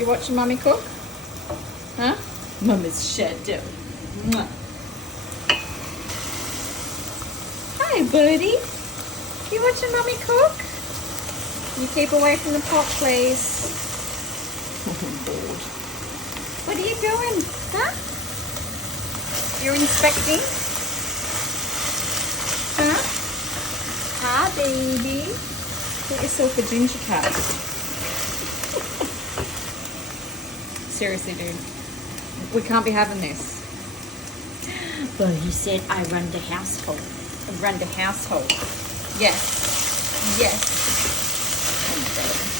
You watching Mummy cook? Huh? Mummy's shadow. Mwah. Hi, buddy. You watching Mummy cook? You keep away from the pot, please. I'm bored. What are you doing? Huh? You're inspecting? Huh? Hi, baby. Get yourself a ginger cat. Seriously, dude. We can't be having this. Well, you said I run the household. Run the household. Yes. Yes.